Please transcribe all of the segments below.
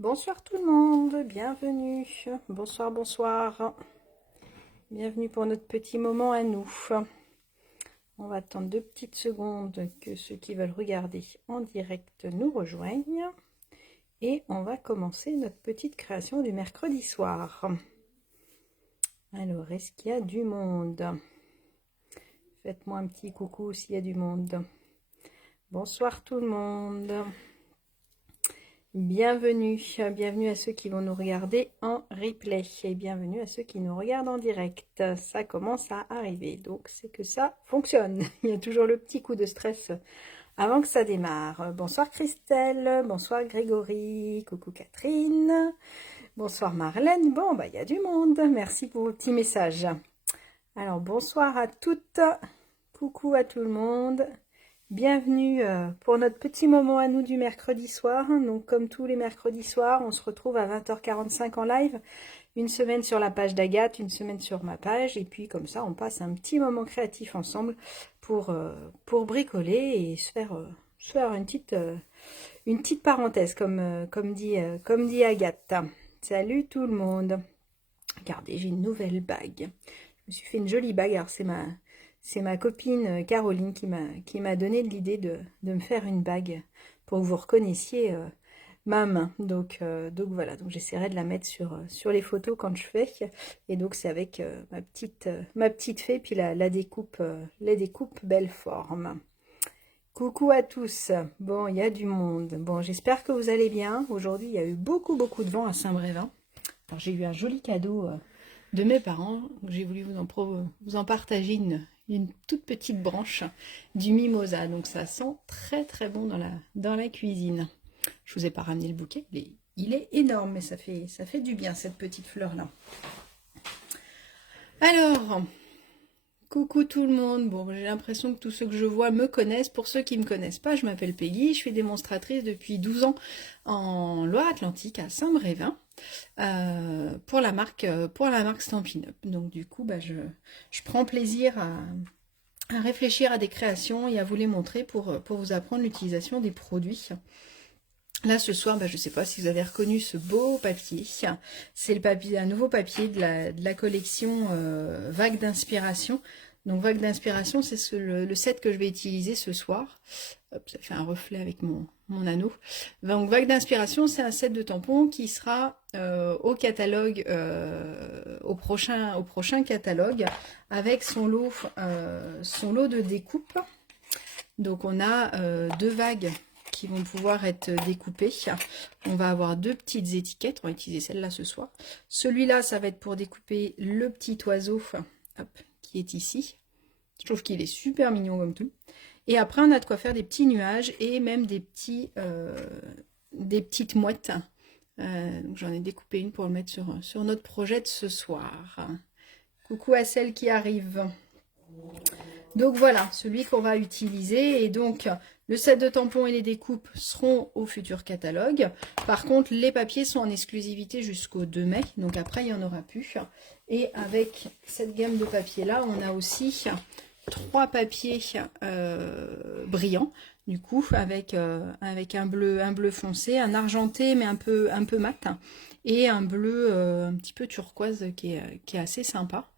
Bonsoir tout le monde, bienvenue. Bonsoir, bonsoir. Bienvenue pour notre petit moment à nous. On va attendre 2 petites secondes que ceux qui veulent regarder en direct nous rejoignent. Et on va commencer notre petite création du mercredi soir. Alors, est-ce qu'il y a du monde? Faites-moi un petit coucou s'il y a du monde. Bonsoir tout le monde. Bienvenue, bienvenue à ceux qui vont nous regarder en replay et bienvenue à ceux qui nous regardent en direct. Ça commence à arriver, donc c'est que ça fonctionne. Il y a toujours le petit coup de stress avant que ça démarre. Bonsoir Christelle, bonsoir Grégory, coucou Catherine, bonsoir Marlène. Bon, bah il y a du monde, merci pour vos petits messages. Alors bonsoir à toutes, coucou à tout le monde. Bienvenue pour notre petit moment à nous du mercredi soir. Donc comme tous les mercredis soirs, on se retrouve à 20h45 en live. Une semaine sur la page d'Agathe, une semaine sur ma page. Et puis comme ça, on passe un petit moment créatif ensemble pour bricoler et se faire une petite parenthèse, comme dit Agathe. Salut tout le monde. Regardez, j'ai une nouvelle bague. Je me suis fait une jolie bague. Alors c'est ma copine Caroline qui m'a donné l'idée de me faire une bague pour que vous reconnaissiez ma main. Donc voilà, donc j'essaierai de la mettre sur les photos quand je fais. Et donc c'est avec ma petite fée, puis la découpe belle forme. Coucou à tous. Bon, il y a du monde. Bon, j'espère que vous allez bien. Aujourd'hui, il y a eu beaucoup de vent à Saint-Brévin. Alors j'ai eu un joli cadeau de mes parents. J'ai voulu vous en partager une toute petite branche du mimosa. Donc ça sent très bon dans la cuisine. Je vous ai pas ramené le bouquet. Il est énorme, mais ça fait du bien cette petite fleur là. Alors, coucou tout le monde. Bon, j'ai l'impression que tous ceux que je vois me connaissent. Pour ceux qui ne me connaissent pas, je m'appelle Peggy. Je suis démonstratrice depuis 12 ans en Loire-Atlantique à Saint-Brévin. Pour la marque Stampin' Up. Donc du coup, bah, je prends plaisir à réfléchir à des créations et à vous les montrer pour vous apprendre l'utilisation des produits. Là ce soir, bah, je ne sais pas si vous avez reconnu ce beau papier. C'est un nouveau papier de la collection Vague d'inspiration. Donc Vague d'inspiration, c'est le set que je vais utiliser ce soir. Hop, ça fait un reflet avec mon anneau. Donc Vague d'inspiration, c'est un set de tampons qui sera au catalogue, au prochain catalogue, avec son lot de découpe. Donc on a 2 vagues qui vont pouvoir être découpées. On va avoir 2 petites étiquettes. On va utiliser celle-là ce soir. Celui-là, ça va être pour découper le petit oiseau, hop, qui est ici. Je trouve qu'il est super mignon comme tout. Et après, on a de quoi faire des petits nuages et même des petites mouettes. Donc j'en ai découpé une pour le mettre sur notre projet de ce soir. Coucou à celle qui arrive. Donc voilà, celui qu'on va utiliser. Et donc, le set de tampons et les découpes seront au futur catalogue. Par contre, les papiers sont en exclusivité jusqu'au 2 mai. Donc après, il n'y en aura plus. Et avec cette gamme de papiers-là, on a aussi 3 papiers brillants. Du coup, avec un bleu foncé, un argenté, mais un peu mat. Et un bleu un petit peu turquoise qui est assez sympa.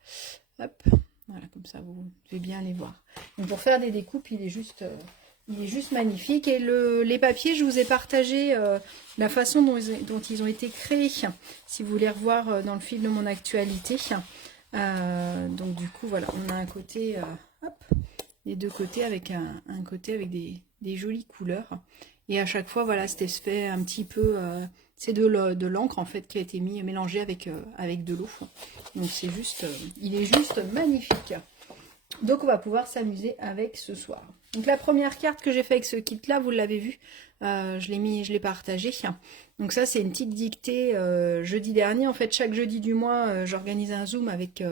Hop. Voilà, comme ça, vous devez bien les voir. Donc, pour faire des découpes, il est juste magnifique. Et les papiers, je vous ai partagé la façon dont ils ont été créés, si vous voulez revoir dans le fil de mon actualité. Donc, du coup, voilà, on a un côté, hop, les 2 côtés avec un côté avec des jolies couleurs. Et à chaque fois, voilà, c'était fait un petit peu... c'est de l'encre en fait qui a été mélangée avec de l'eau. Donc c'est juste, il est juste magnifique. Donc on va pouvoir s'amuser avec ce soir. Donc la première carte que j'ai fait avec ce kit là, vous l'avez vu, je l'ai partagé. Donc ça c'est une petite dictée jeudi dernier. En fait chaque jeudi du mois, j'organise un zoom avec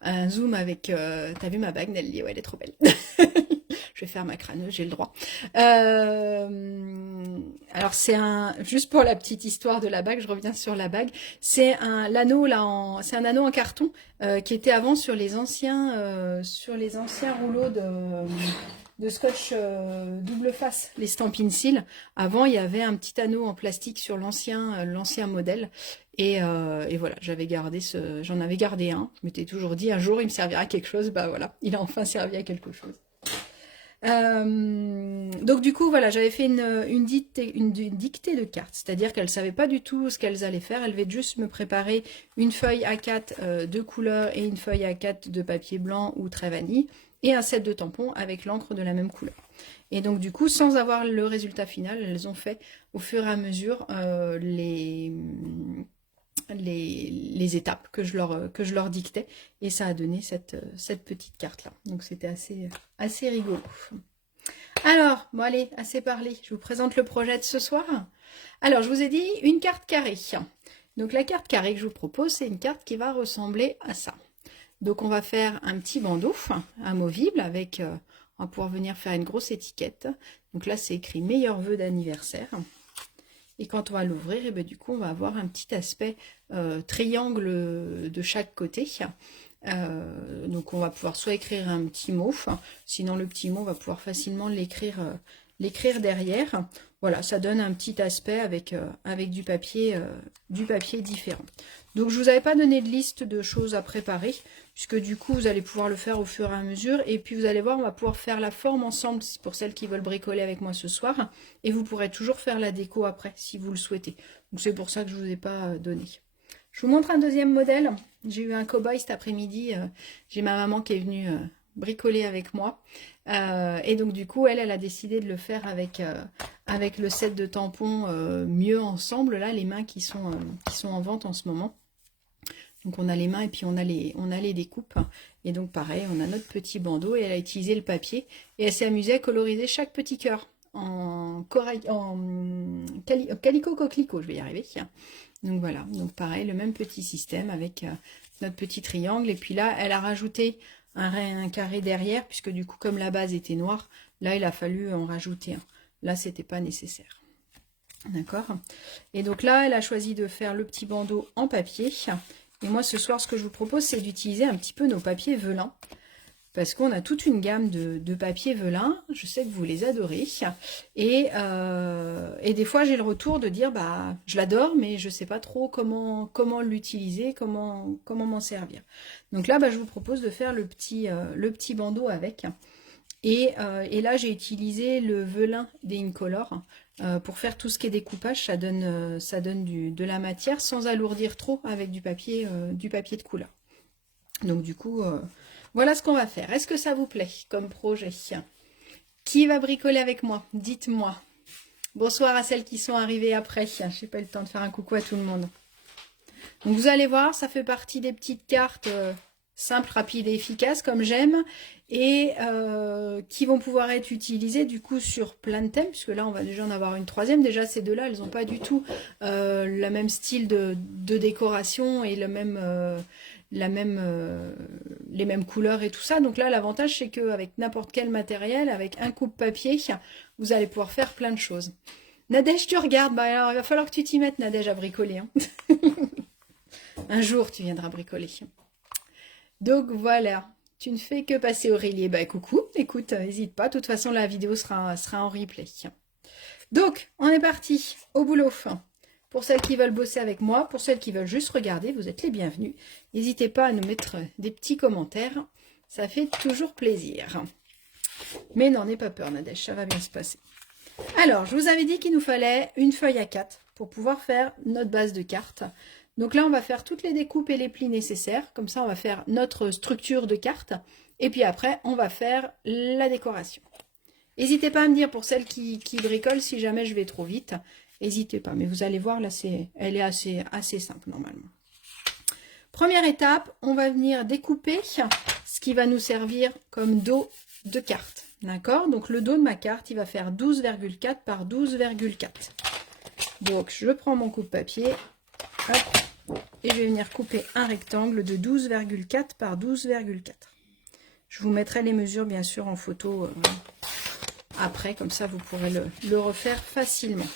t'as vu ma bague Nelly, ouais elle est trop belle. Je vais faire ma crâneuse, j'ai le droit. Alors c'est juste pour la petite histoire de la bague, je reviens sur la bague. C'est un anneau en carton qui était avant sur les anciens rouleaux de scotch double face, les Stampin' Seal. Avant, il y avait un petit anneau en plastique sur l'ancien modèle. Et voilà, j'en avais gardé un. Je m'étais toujours dit, un jour, il me servira à quelque chose. Bah voilà, il a enfin servi à quelque chose. Donc du coup, voilà, j'avais fait une dictée de cartes. C'est-à-dire qu'elle ne savait pas du tout ce qu'elles allaient faire. Elle devait juste me préparer une feuille A4 de couleur et une feuille A4 de papier blanc ou très vanille. Et un set de tampons avec l'encre de la même couleur. Et donc du coup, sans avoir le résultat final, elles ont fait au fur et à mesure les étapes que je leur dictais. Et ça a donné cette petite carte-là. Donc c'était assez rigolo. Alors, bon allez, assez parlé. Je vous présente le projet de ce soir. Alors, je vous ai dit une carte carrée. Donc la carte carrée que je vous propose, c'est une carte qui va ressembler à ça. Donc on va faire un petit bandeau amovible avec, on va pouvoir venir faire une grosse étiquette. Donc là c'est écrit meilleurs vœux d'anniversaire. Et quand on va l'ouvrir, et bien du coup on va avoir un petit aspect triangle de chaque côté. Donc on va pouvoir soit écrire un petit mot, sinon le petit mot on va pouvoir facilement l'écrire derrière. Voilà, ça donne un petit aspect avec du papier différent. Donc je vous avais pas donné de liste de choses à préparer, puisque du coup vous allez pouvoir le faire au fur et à mesure. Et puis vous allez voir, on va pouvoir faire la forme ensemble pour celles qui veulent bricoler avec moi ce soir. Et vous pourrez toujours faire la déco après, si vous le souhaitez. Donc c'est pour ça que je vous ai pas donné. Je vous montre un deuxième modèle. J'ai eu un cow-boy cet après-midi. J'ai ma maman qui est venue bricoler avec moi. Et donc du coup, elle a décidé de le faire avec le set de tampons mieux ensemble. Là, les mains qui sont en vente en ce moment. Donc on a les mains et puis on a les découpes. Et donc pareil, on a notre petit bandeau et elle a utilisé le papier. Et elle s'est amusée à coloriser chaque petit cœur en calico coquelicot, je vais y arriver. Donc voilà, donc pareil, le même petit système avec notre petit triangle. Et puis là, elle a rajouté un carré derrière, puisque du coup, comme la base était noire, là, il a fallu en rajouter un. Là, c'était pas nécessaire. D'accord. Et donc là, elle a choisi de faire le petit bandeau en papier. Et moi, ce soir, ce que je vous propose, c'est d'utiliser un petit peu nos papiers velin. Parce qu'on a toute une gamme de papiers velin. Je sais que vous les adorez. Et des fois, j'ai le retour de dire, bah, je l'adore, mais je ne sais pas trop comment l'utiliser, comment m'en servir. Donc là, bah, je vous propose de faire le petit bandeau avec. Et là, j'ai utilisé le velin des Incolor pour faire tout ce qui est découpage. Ça donne de la matière sans alourdir trop avec du papier de couleur. Donc du coup, voilà ce qu'on va faire. Est-ce que ça vous plaît comme projet? Qui va bricoler avec moi? Dites-moi. Bonsoir à celles qui sont arrivées après. Je n'ai pas eu le temps de faire un coucou à tout le monde. Donc vous allez voir, ça fait partie des petites cartes simples, rapides et efficaces comme j'aime. Et qui vont pouvoir être utilisées du coup sur plein de thèmes. Puisque là, on va déjà en avoir une troisième. Déjà, ces deux-là, elles n'ont pas du tout le même style de décoration et le même... les mêmes couleurs et tout ça. Donc là, l'avantage, c'est qu'avec n'importe quel matériel, avec un coupe-papier, vous allez pouvoir faire plein de choses. Nadège, tu regardes. Bah alors, il va falloir que tu t'y mettes, Nadège, à bricoler. Hein. Un jour, tu viendras bricoler. Donc voilà, tu ne fais que passer Aurélie. Bah coucou, écoute, n'hésite pas. De toute façon, la vidéo sera en replay. Donc, on est parti au boulot. Pour celles qui veulent bosser avec moi, pour celles qui veulent juste regarder, vous êtes les bienvenus. N'hésitez pas à nous mettre des petits commentaires, ça fait toujours plaisir. Mais n'en aie pas peur, Nadège, ça va bien se passer. Alors, je vous avais dit qu'il nous fallait une feuille A4 pour pouvoir faire notre base de cartes. Donc là, on va faire toutes les découpes et les plis nécessaires. Comme ça, on va faire notre structure de carte. Et puis après, on va faire la décoration. N'hésitez pas à me dire pour celles qui bricolent si jamais je vais trop vite. N'hésitez pas, mais vous allez voir, là, elle est assez simple normalement. Première étape, on va venir découper ce qui va nous servir comme dos de carte. D'accord? Donc le dos de ma carte, il va faire 12,4 par 12,4. Donc je prends mon coupe-papier et je vais venir couper un rectangle de 12,4 par 12,4. Je vous mettrai les mesures bien sûr en photo après, comme ça vous pourrez le refaire facilement.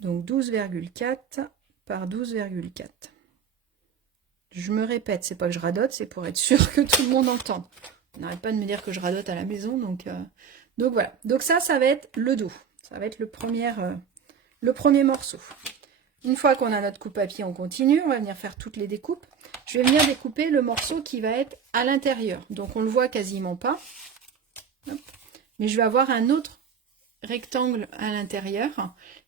Donc 12,4 par 12,4. Je me répète, c'est pas que je radote, c'est pour être sûr que tout le monde entend. On n'arrête pas de me dire que je radote à la maison, donc voilà. Donc ça va être le dos. Ça va être le premier morceau. Une fois qu'on a notre coupe-papier, on continue. On va venir faire toutes les découpes. Je vais venir découper le morceau qui va être à l'intérieur. Donc on le voit quasiment pas. Hop. Mais je vais avoir un autre rectangle à l'intérieur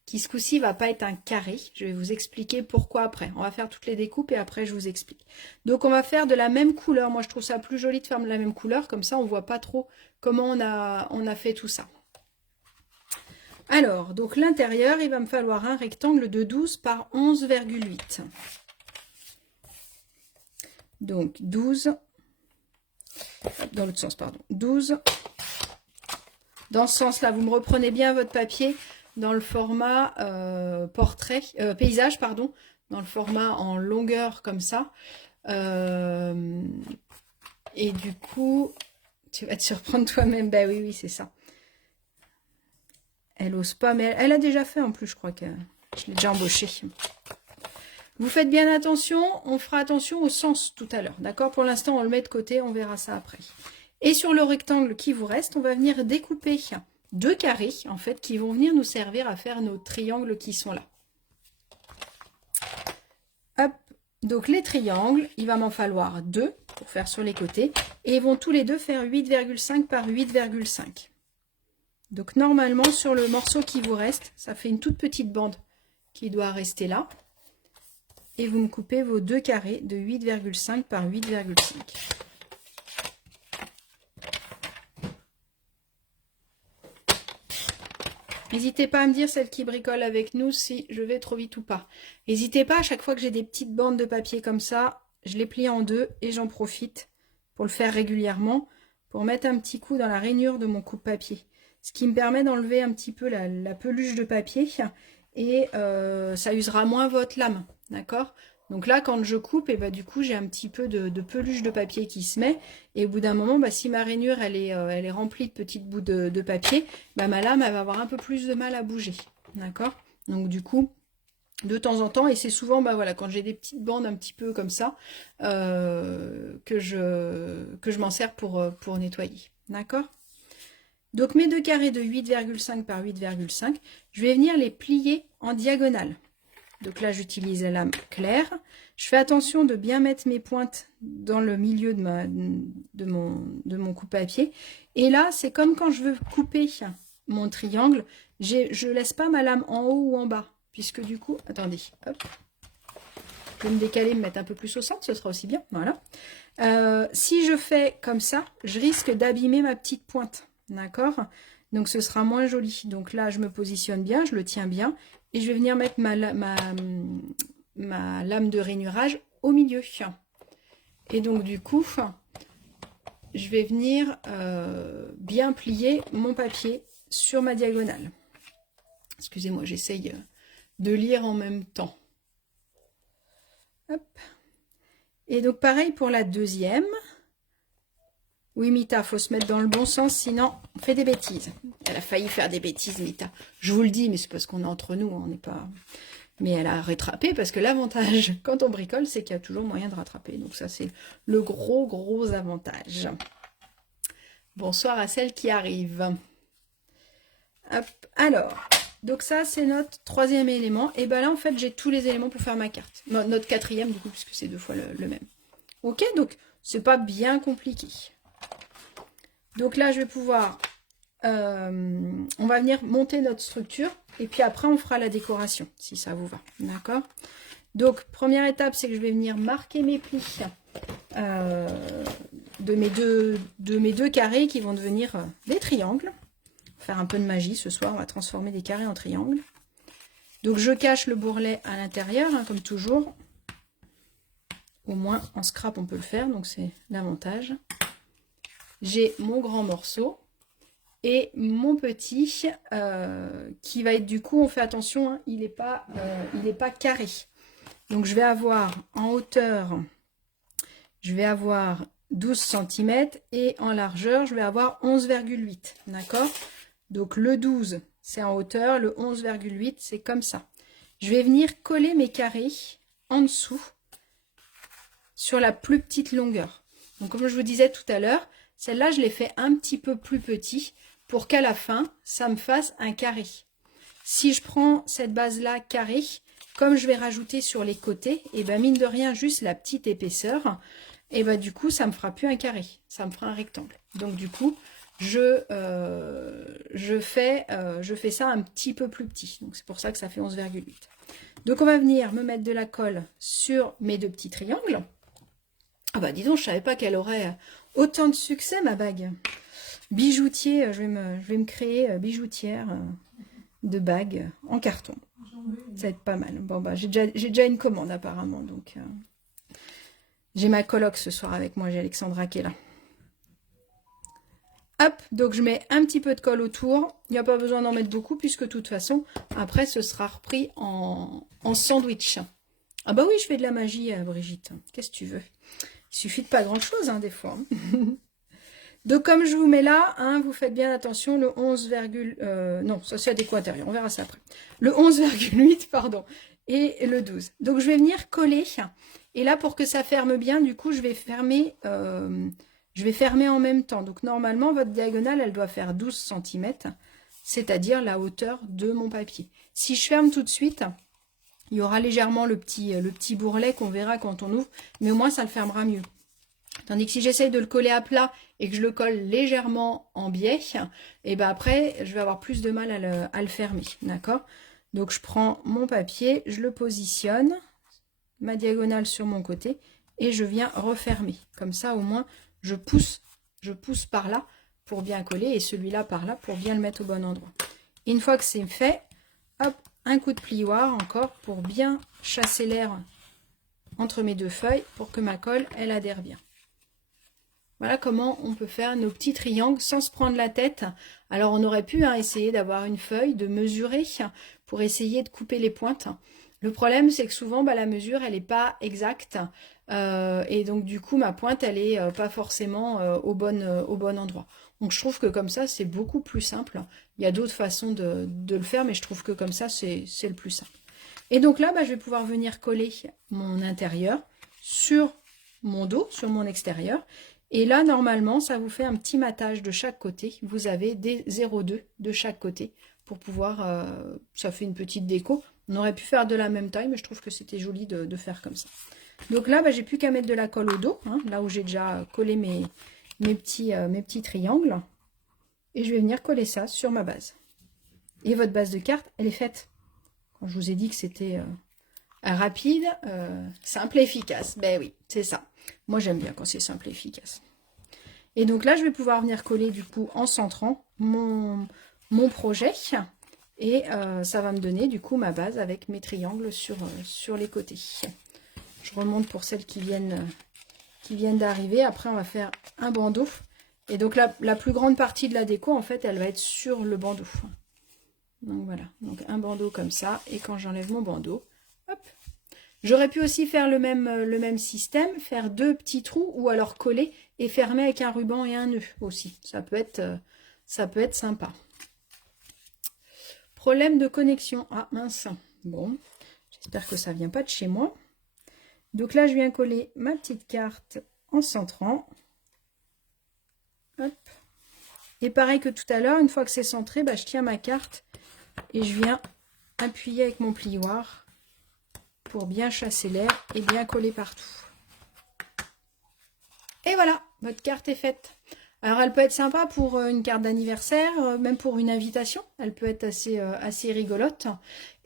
qui ce coup-ci va pas être un carré. Je vais vous expliquer pourquoi après. On va faire toutes les découpes et après je vous explique. Donc on va faire de la même couleur. Moi je trouve ça plus joli de faire de la même couleur, comme ça on voit pas trop comment on a fait tout ça. Alors, donc l'intérieur, il va me falloir un rectangle de 12 par 11,8. Donc 12, dans l'autre sens, pardon, 12. Dans ce sens-là, vous me reprenez bien votre papier dans le format paysage, pardon, dans le format en longueur comme ça. Et du coup, tu vas te surprendre toi-même. Ben oui, c'est ça. Elle ose pas, mais elle a déjà fait en plus, je crois que je l'ai déjà embauchée. Vous faites bien attention, on fera attention au sens tout à l'heure, d'accord? Pour l'instant, on le met de côté, on verra ça après. Et sur le rectangle qui vous reste, on va venir découper 2 carrés, en fait, qui vont venir nous servir à faire nos triangles qui sont là. Hop, donc les triangles, il va m'en falloir 2 pour faire sur les côtés, et ils vont tous les deux faire 8,5 par 8,5. Donc normalement, sur le morceau qui vous reste, ça fait une toute petite bande qui doit rester là. Et vous me coupez vos 2 carrés de 8,5 par 8,5. N'hésitez pas à me dire, celle qui bricole avec nous, si je vais trop vite ou pas. N'hésitez pas, à chaque fois que j'ai des petites bandes de papier comme ça, je les plie en deux et j'en profite pour le faire régulièrement, pour mettre un petit coup dans la rainure de mon coupe-papier. Ce qui me permet d'enlever un petit peu la peluche de papier et ça usera moins votre lame, d'accord? Donc là, quand je coupe, et bah, du coup, j'ai un petit peu de peluche de papier qui se met. Et au bout d'un moment, bah, si ma rainure, elle est remplie de petites bouts de papier, bah, ma lame, elle va avoir un peu plus de mal à bouger, d'accord? Donc du coup, de temps en temps, et c'est souvent, bah, voilà, quand j'ai des petites bandes un petit peu comme ça, que je m'en sers pour nettoyer, d'accord? Donc mes 2 carrés de 8,5 par 8,5, je vais venir les plier en diagonale. Donc là, j'utilise la lame claire. Je fais attention de bien mettre mes pointes dans le milieu de mon coupe-papier. Et là, c'est comme quand je veux couper mon triangle, je ne laisse pas ma lame en haut ou en bas. Puisque du coup, attendez, hop. Je vais me décaler, me mettre un peu plus au centre, ce sera aussi bien. Voilà. Si je fais comme ça, je risque d'abîmer ma petite pointe. D'accord? Donc ce sera moins joli. Donc là, je me positionne bien, je le tiens bien. Et je vais venir mettre ma lame de rainurage au milieu. Et donc du coup, je vais venir bien plier mon papier sur ma diagonale. Excusez-moi, j'essaye de lire en même temps. Hop. Et donc pareil pour la deuxième. Oui, Mita, faut se mettre dans le bon sens, sinon on fait des bêtises. Elle a failli faire des bêtises, Mita. Je vous le dis, mais c'est parce qu'on est entre nous, on n'est pas... Mais elle a rattrapé, parce que l'avantage, quand on bricole, c'est qu'il y a toujours moyen de rattraper. Donc ça, c'est le gros avantage. Bonsoir à celle qui arrive. Hop, alors, donc ça, c'est notre troisième élément. Et bien là, en fait, j'ai tous les éléments pour faire ma carte. Notre quatrième, du coup, puisque c'est 2 fois le même. Ok, donc c'est pas bien compliqué. Donc là, je vais pouvoir, on va venir monter notre structure et puis après, on fera la décoration, si ça vous va. D'accord? Donc, première étape, c'est que je vais venir marquer mes plis de mes deux carrés qui vont devenir des triangles. Faire un peu de magie ce soir, on va transformer des carrés en triangles. Donc, je cache le bourrelet à l'intérieur, hein, comme toujours. Au moins, en scrap, on peut le faire, donc c'est l'avantage. J'ai mon grand morceau et mon petit qui va être du coup, on fait attention, hein, il n'est pas carré. Donc je vais avoir en hauteur, je vais avoir 12 cm et en largeur, je vais avoir 11,8. D'accord? Donc le 12, c'est en hauteur, le 11,8, c'est comme ça. Je vais venir coller mes carrés en dessous sur la plus petite longueur. Donc comme je vous disais tout à l'heure, Celle-là, je l'ai fait un petit peu plus petit pour qu'à la fin, ça me fasse un carré. Si je prends cette base-là carré, comme je vais rajouter sur les côtés, et ben mine de rien, juste la petite épaisseur, et ben du coup, ça me fera plus un carré, ça me fera un rectangle. Donc du coup, je fais ça un petit peu plus petit. Donc c'est pour ça que ça fait 11,8. Donc on va venir me mettre de la colle sur mes deux petits triangles. Ah bah dis donc, je savais pas qu'elle aurait autant de succès ma bague. Bijoutier, je vais me créer bijoutière de bagues en carton. Ça va être pas mal. Bon bah j'ai déjà une commande apparemment, donc j'ai ma coloc ce soir avec moi, j'ai Alexandra qui est là. Hop, donc je mets un petit peu de colle autour. Il n'y a pas besoin d'en mettre beaucoup puisque de toute façon, après ce sera repris en sandwich. Ah bah oui, je fais de la magie, Brigitte. Qu'est-ce que tu veux? Il suffit de pas grand-chose, hein, des fois. Donc comme je vous mets là, hein, vous faites bien attention, le 11, non, ça c'est à déco intérieur, on verra ça après. Le 11,8, pardon, et le 12. Donc je vais venir coller. Et là, pour que ça ferme bien, du coup, je vais fermer en même temps. Donc normalement, votre diagonale, elle doit faire 12 cm, c'est-à-dire la hauteur de mon papier. Si je ferme tout de suite, il y aura légèrement le petit bourrelet qu'on verra quand on ouvre, mais au moins ça le fermera mieux. Tandis que si j'essaye de le coller à plat et que je le colle légèrement en biais, et ben après, je vais avoir plus de mal à le fermer. D'accord? Donc je prends mon papier, je le positionne, ma diagonale sur mon côté, et je viens refermer. Comme ça, au moins, je pousse par là pour bien coller, et celui-là par là pour bien le mettre au bon endroit. Et une fois que c'est fait, hop, un coup de plioir encore pour bien chasser l'air entre mes deux feuilles pour que ma colle, elle adhère bien. Voilà comment on peut faire nos petits triangles sans se prendre la tête. Alors on aurait pu essayer d'avoir une feuille, de mesurer pour essayer de couper les pointes. Le problème c'est que souvent la mesure elle n'est pas exacte et donc du coup ma pointe elle est pas forcément au bon endroit. Donc je trouve que comme ça c'est beaucoup plus simple. Il y a d'autres façons de le faire mais je trouve que comme ça c'est le plus simple. Et donc là je vais pouvoir venir coller mon intérieur sur mon dos, sur mon extérieur. Et là, normalement, ça vous fait un petit matage de chaque côté. Vous avez des 0,2 de chaque côté pour pouvoir... ça fait une petite déco. On aurait pu faire de la même taille, mais je trouve que c'était joli de faire comme ça. Donc là, j'ai plus qu'à mettre de la colle au dos, hein, là où j'ai déjà collé mes petits triangles. Et je vais venir coller ça sur ma base. Et votre base de carte, elle est faite. Quand je vous ai dit que c'était rapide, simple et efficace. Ben oui, c'est ça. Moi, j'aime bien quand c'est simple et efficace. Et donc là, je vais pouvoir venir coller du coup en centrant mon projet. Et ça va me donner du coup ma base avec mes triangles sur les côtés. Je remonte pour celles qui viennent d'arriver. Après, on va faire un bandeau. Et donc la plus grande partie de la déco, en fait, elle va être sur le bandeau. Donc voilà, donc un bandeau comme ça. Et quand j'enlève mon bandeau, hop. J'aurais pu aussi faire le même système, faire deux petits trous ou alors coller et fermer avec un ruban et un nœud aussi. Ça peut être sympa. Problème de connexion. Ah mince. Bon, j'espère que ça ne vient pas de chez moi. Donc là, je viens coller ma petite carte en centrant. Hop. Et pareil que tout à l'heure, une fois que c'est centré, je tiens ma carte et je viens appuyer avec mon plioir pour bien chasser l'air et bien coller partout. Et voilà, votre carte est faite. Alors elle peut être sympa pour une carte d'anniversaire, même pour une invitation. Elle peut être assez rigolote.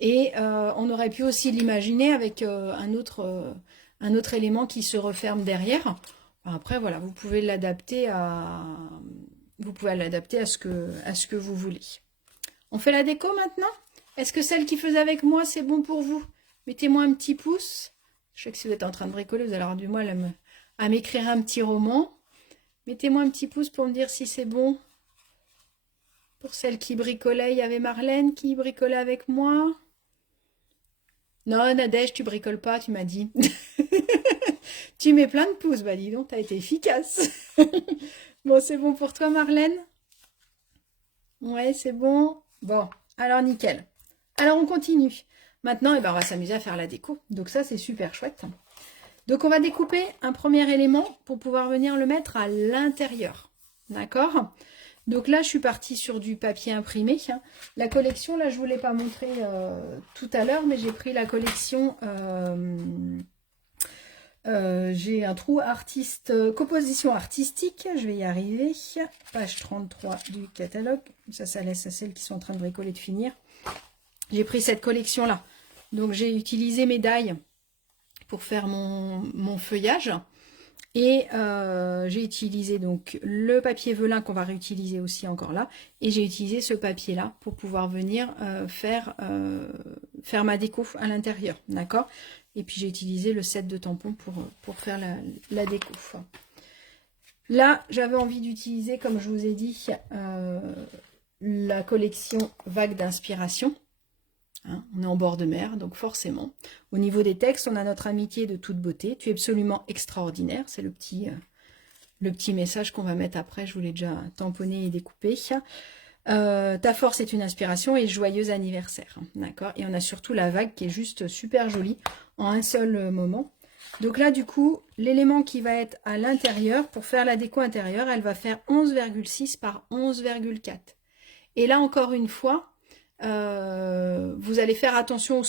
Et on aurait pu aussi l'imaginer avec un autre élément qui se referme derrière. Après voilà, vous pouvez l'adapter à ce que vous voulez. On fait la déco maintenant? Est-ce que celle qui faisait avec moi, c'est bon pour vous? Mettez-moi un petit pouce. Je sais que si vous êtes en train de bricoler, vous allez avoir du mal à m'écrire un petit roman. Mettez-moi un petit pouce pour me dire si c'est bon. Pour celle qui bricolait, il y avait Marlène qui bricolait avec moi. Non, Nadège, tu bricoles pas, tu m'as dit. Tu mets plein de pouces, bah dis donc, t'as été efficace. Bon, c'est bon pour toi, Marlène? Ouais, c'est bon. Bon, alors nickel. Alors on continue. Maintenant, on va s'amuser à faire la déco. Donc ça, c'est super chouette. Donc on va découper un premier élément pour pouvoir venir le mettre à l'intérieur. d'accord? Donc là, je suis partie sur du papier imprimé. La collection, là, je ne vous l'ai pas montré tout à l'heure, mais j'ai pris la collection... j'ai un trou artiste, composition artistique, je vais y arriver, page 33 du catalogue, ça laisse à celles qui sont en train de bricoler de finir. J'ai pris cette collection là, donc j'ai utilisé mes die pour faire mon feuillage, et j'ai utilisé donc le papier velin qu'on va réutiliser aussi encore là, et j'ai utilisé ce papier là pour pouvoir venir faire ma déco à l'intérieur, d'accord? Et puis j'ai utilisé le set de tampons pour faire la déco. Là, j'avais envie d'utiliser, comme je vous ai dit, la collection Vague d'inspiration. Hein, on est en bord de mer, donc forcément. Au niveau des textes, on a notre amitié de toute beauté. Tu es absolument extraordinaire. C'est le petit message qu'on va mettre après. Je vous l'ai déjà tamponné et découpé. Ta force est une inspiration et joyeux anniversaire, d'accord? Et on a surtout la vague qui est juste super jolie en un seul moment. Donc là, du coup, l'élément qui va être à l'intérieur, pour faire la déco intérieure, elle va faire 11,6 par 11,4. Et là, encore une fois, vous allez faire attention au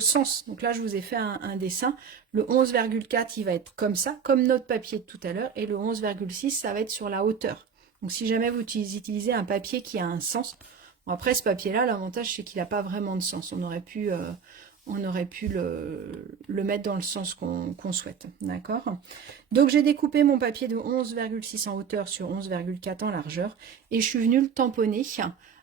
sens. Donc là, je vous ai fait un dessin. Le 11,4, il va être comme ça, comme notre papier de tout à l'heure. Et le 11,6, ça va être sur la hauteur. Donc si jamais vous utilisez un papier qui a un sens, bon, après ce papier-là, l'avantage c'est qu'il n'a pas vraiment de sens. On aurait pu le mettre dans le sens qu'on souhaite, d'accord? Donc j'ai découpé mon papier de 11,6 en hauteur sur 11,4 en largeur et je suis venue le tamponner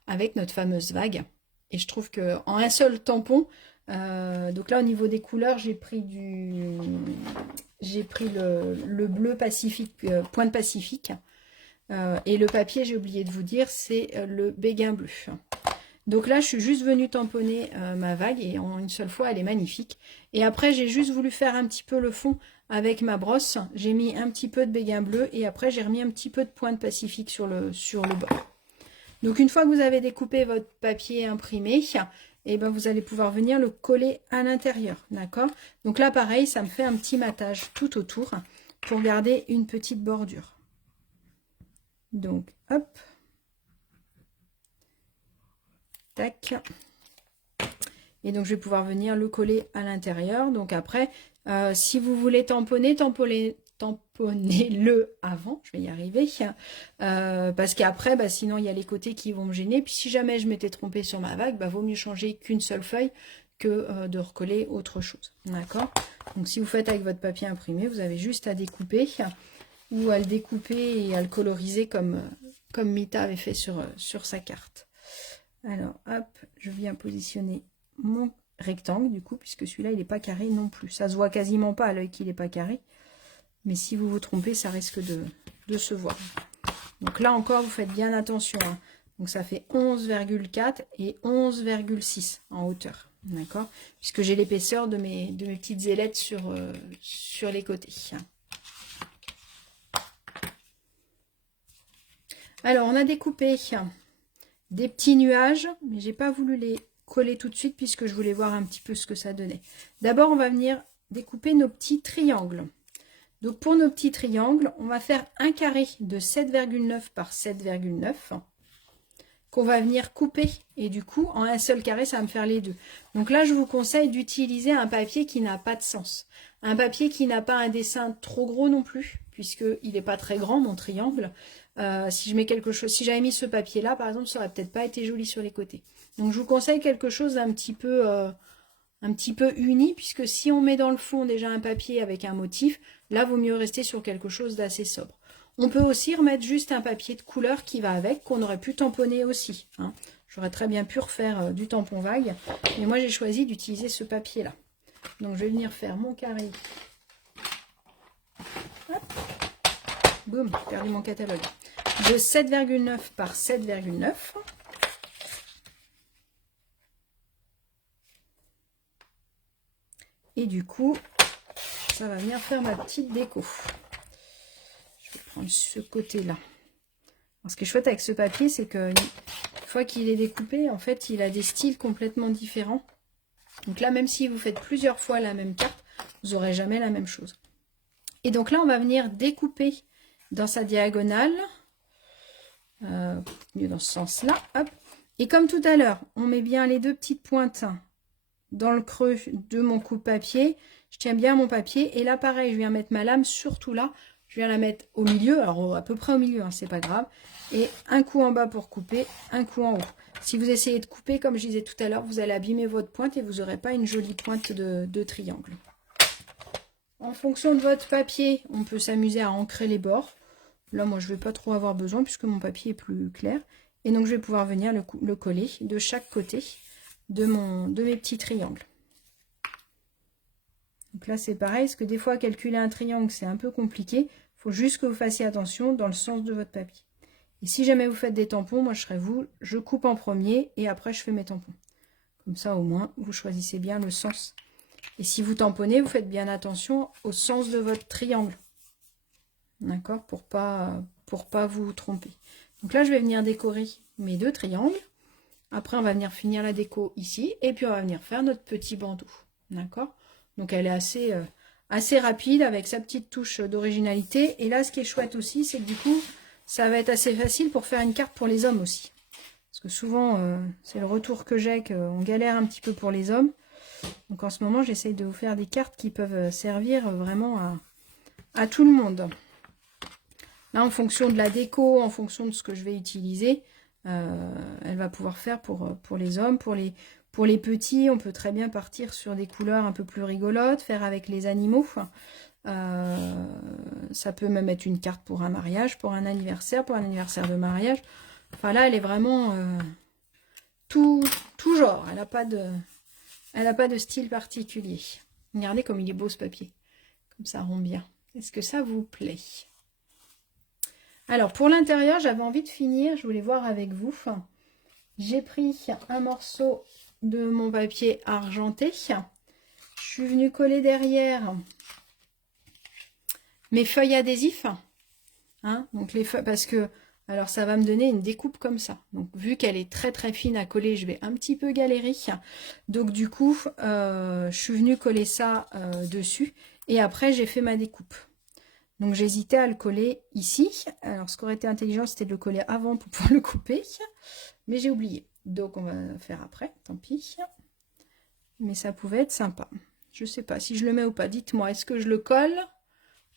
avec notre fameuse vague. Et je trouve que en un seul tampon, donc là au niveau des couleurs, j'ai pris le bleu Pacifique, Pointe Pacifique. Et le papier, j'ai oublié de vous dire, c'est le béguin bleu. Donc là, je suis juste venue tamponner ma vague et en une seule fois, elle est magnifique. Et après, j'ai juste voulu faire un petit peu le fond avec ma brosse. J'ai mis un petit peu de béguin bleu et après, j'ai remis un petit peu de Pointe Pacifique sur le bord. Donc une fois que vous avez découpé votre papier imprimé, et ben vous allez pouvoir venir le coller à l'intérieur, d'accord? Donc là, pareil, ça me fait un petit matage tout autour pour garder une petite bordure. Donc, hop. Tac. Et donc, je vais pouvoir venir le coller à l'intérieur. Donc après, si vous voulez tamponnez-le avant. Je vais y arriver. Parce qu'après, sinon, il y a les côtés qui vont me gêner. Puis si jamais je m'étais trompée sur ma vague, vaut mieux changer qu'une seule feuille que de recoller autre chose. D'accord? Donc, si vous faites avec votre papier imprimé, vous avez juste à découper ou à le découper et à le coloriser comme Mita avait fait sur sa carte. Alors, hop, je viens positionner mon rectangle, du coup, puisque celui-là, il n'est pas carré non plus. Ça se voit quasiment pas à l'œil qu'il n'est pas carré. Mais si vous vous trompez, ça risque de se voir. Donc là encore, vous faites bien attention. Hein. Donc ça fait 11,4 et 11,6 en hauteur. D'accord? Puisque j'ai l'épaisseur de mes petites ailettes sur les côtés. Alors, on a découpé des petits nuages, mais j'ai pas voulu les coller tout de suite puisque je voulais voir un petit peu ce que ça donnait. D'abord, on va venir découper nos petits triangles. Donc, pour nos petits triangles, on va faire un carré de 7,9 par 7,9 qu'on va venir couper. Et du coup, en un seul carré, ça va me faire les deux. Donc là, je vous conseille d'utiliser un papier qui n'a pas de sens. Un papier qui n'a pas un dessin trop gros non plus, puisqu'il n'est pas très grand, mon triangle. Si je mets quelque chose, si j'avais mis ce papier là par exemple, ça aurait peut-être pas été joli sur les côtés. Donc je vous conseille quelque chose d'un petit peu uni, puisque si on met dans le fond déjà un papier avec un motif, là vaut mieux rester sur quelque chose d'assez sobre. On peut aussi remettre juste un papier de couleur qui va avec, qu'on aurait pu tamponner aussi. Hein. J'aurais très bien pu refaire du tampon vague, mais moi j'ai choisi d'utiliser ce papier là. Donc je vais venir faire mon carré. Hop. Boum, j'ai perdu mon catalogue. De 7,9 par 7,9. Et du coup, ça va venir faire ma petite déco. Je vais prendre ce côté-là. Ce qui est chouette avec ce papier, c'est qu'une fois qu'il est découpé, en fait, il a des styles complètement différents. Donc là, même si vous faites plusieurs fois la même carte, vous n'aurez jamais la même chose. Et donc là, on va venir découper dans sa diagonale. mieux dans ce sens-là. Hop. Et comme tout à l'heure, on met bien les deux petites pointes dans le creux de mon coupe-papier. Je tiens bien mon papier. Et là, pareil, je viens mettre ma lame, surtout là. Je viens la mettre au milieu, alors à peu près au milieu, hein, c'est pas grave. Et un coup en bas pour couper, un coup en haut. Si vous essayez de couper, comme je disais tout à l'heure, vous allez abîmer votre pointe et vous n'aurez pas une jolie pointe de triangle. En fonction de votre papier, on peut s'amuser à ancrer les bords. Là, moi, je ne vais pas trop avoir besoin puisque mon papier est plus clair. Et donc, je vais pouvoir venir le coller de chaque côté de mes petits triangles. Donc là, c'est pareil, parce que des fois, calculer un triangle, c'est un peu compliqué. Il faut juste que vous fassiez attention dans le sens de votre papier. Et si jamais vous faites des tampons, moi, je serais vous, je coupe en premier et après, je fais mes tampons. Comme ça, au moins, vous choisissez bien le sens. Et si vous tamponnez, vous faites bien attention au sens de votre triangle. D'accord, pour pas vous tromper. Donc là, je vais venir décorer mes deux triangles. Après, on va venir finir la déco ici. Et puis, on va venir faire notre petit bandeau. D'accord? Donc, elle est assez rapide avec sa petite touche d'originalité. Et là, ce qui est chouette aussi, c'est que du coup, ça va être assez facile pour faire une carte pour les hommes aussi. Parce que souvent, c'est le retour que j'ai qu'on galère un petit peu pour les hommes. Donc, en ce moment, j'essaye de vous faire des cartes qui peuvent servir vraiment à tout le monde. Là, en fonction de la déco, en fonction de ce que je vais utiliser, elle va pouvoir faire pour les hommes, pour les petits. On peut très bien partir sur des couleurs un peu plus rigolotes, faire avec les animaux. Ça peut même être une carte pour un mariage, pour un anniversaire de mariage. Enfin là, elle est vraiment tout genre. Elle n'a pas de style particulier. Regardez comme il est beau ce papier. Comme ça rond bien. Est-ce que ça vous plaît ? Alors, pour l'intérieur, j'avais envie de finir. Je voulais voir avec vous. J'ai pris un morceau de mon papier argenté. Je suis venue coller derrière mes feuilles adhésifs. Hein, donc les feuilles, parce que, alors ça va me donner une découpe comme ça. Donc, vu qu'elle est très très fine à coller, je vais un petit peu galérer. Donc, du coup, je suis venue coller ça dessus. Et après, j'ai fait ma découpe. Donc j'hésitais à le coller ici. Alors ce qui aurait été intelligent, c'était de le coller avant pour pouvoir le couper. Mais j'ai oublié. Donc on va faire après, tant pis. Mais ça pouvait être sympa. Je ne sais pas si je le mets ou pas. Dites-moi, est-ce que je le colle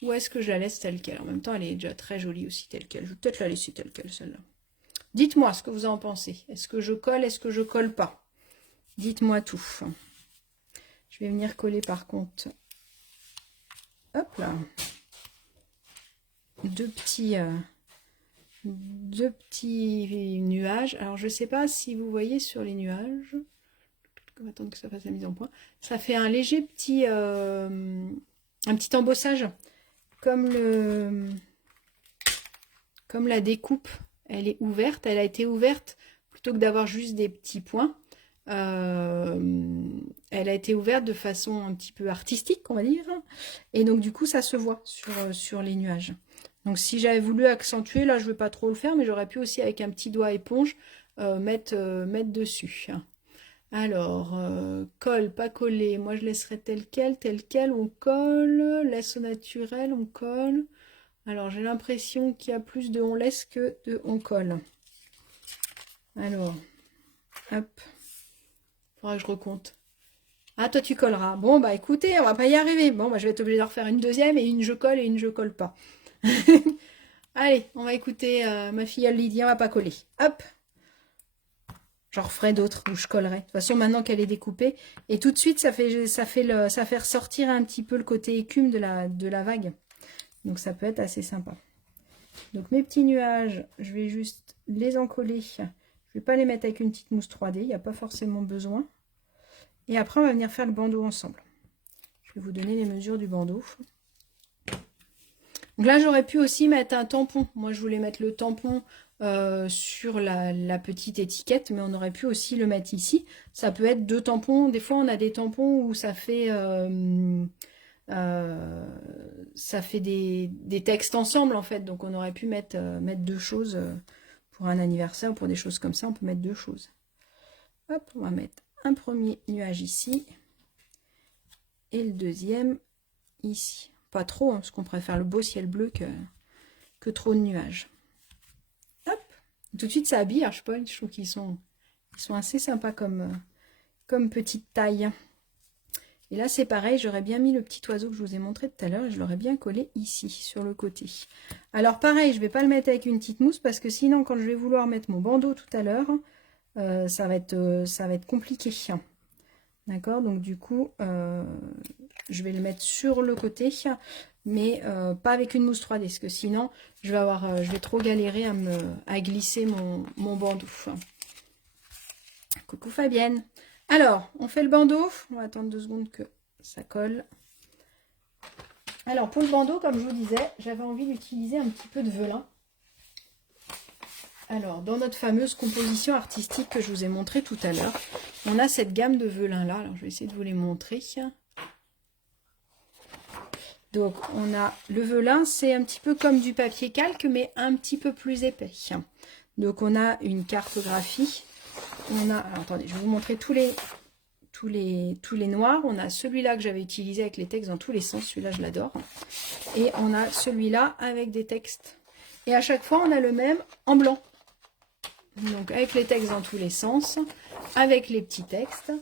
ou est-ce que je la laisse telle qu'elle? En même temps, elle est déjà très jolie aussi telle qu'elle. Je vais peut-être la laisser telle qu'elle, celle-là. Dites-moi ce que vous en pensez. Est-ce que je colle, est-ce que je colle pas? Dites-moi tout. Je vais venir coller par contre. Hop là. Deux petits nuages. Alors, je ne sais pas si vous voyez sur les nuages. On va attendre que ça fasse la mise en point. Ça fait un léger petit... un petit embossage. Comme la découpe, elle est ouverte. Elle a été ouverte plutôt que d'avoir juste des petits points. Elle a été ouverte de façon un petit peu artistique, on va dire. Et donc, du coup, ça se voit sur les nuages. Donc si j'avais voulu accentuer, là je ne vais pas trop le faire, mais j'aurais pu aussi avec un petit doigt éponge mettre dessus. Alors, colle, pas coller, moi je laisserai tel quel, on colle, laisse au naturel, on colle. Alors j'ai l'impression qu'il y a plus de on laisse que de on colle. Alors, hop, faudra que je recompte. Ah, toi tu colleras. Bon bah écoutez, on va pas y arriver. Bon bah je vais être obligée de refaire une deuxième et une je colle et une je colle pas. Allez, on va écouter ma filleule Lydie, on va pas coller. Hop. J'en referai d'autres où je collerai. De toute façon, maintenant qu'elle est découpée. Et tout de suite, ça fait ressortir un petit peu le côté écume de la vague. Donc ça peut être assez sympa. Donc mes petits nuages, je vais juste les encoller. Je ne vais pas les mettre avec une petite mousse 3D, il n'y a pas forcément besoin. Et après, on va venir faire le bandeau ensemble. Je vais vous donner les mesures du bandeau. Donc là, j'aurais pu aussi mettre un tampon. Moi, je voulais mettre le tampon sur la petite étiquette, mais on aurait pu aussi le mettre ici. Ça peut être deux tampons. Des fois, on a des tampons où ça fait des textes ensemble, en fait. Donc, on aurait pu mettre deux choses pour un anniversaire ou pour des choses comme ça. On peut mettre deux choses. Hop, on va mettre un premier nuage ici et le deuxième ici. Pas trop, hein, parce qu'on préfère le beau ciel bleu que trop de nuages. Hop. tout de suite ça habille Archpoint. Je trouve qu'ils sont assez sympas comme petite taille. Et là c'est pareil, j'aurais bien mis le petit oiseau que je vous ai montré tout à l'heure et je l'aurais bien collé ici sur le côté. Alors pareil, je ne vais pas le mettre avec une petite mousse parce que sinon quand je vais vouloir mettre mon bandeau tout à l'heure, ça va être compliqué. D'accord, donc du coup je vais le mettre sur le côté, mais pas avec une mousse 3D, parce que sinon je vais trop galérer à glisser mon bandeau. Coucou Fabienne. Alors, on fait le bandeau. On va attendre 2 secondes que ça colle. Alors, pour le bandeau, comme je vous disais, j'avais envie d'utiliser un petit peu de velin. Alors, dans notre fameuse composition artistique que je vous ai montré tout à l'heure, on a cette gamme de velin là. Alors, je vais essayer de vous les montrer. Donc, on a le velin, c'est un petit peu comme du papier calque, mais un petit peu plus épais. Donc, on a une cartographie. On a, alors, attendez, je vais vous montrer tous les noirs. On a celui-là que j'avais utilisé avec les textes dans tous les sens. Celui-là, je l'adore. Et on a celui-là avec des textes. Et à chaque fois, on a le même en blanc. Donc, avec les textes dans tous les sens, avec les petits textes.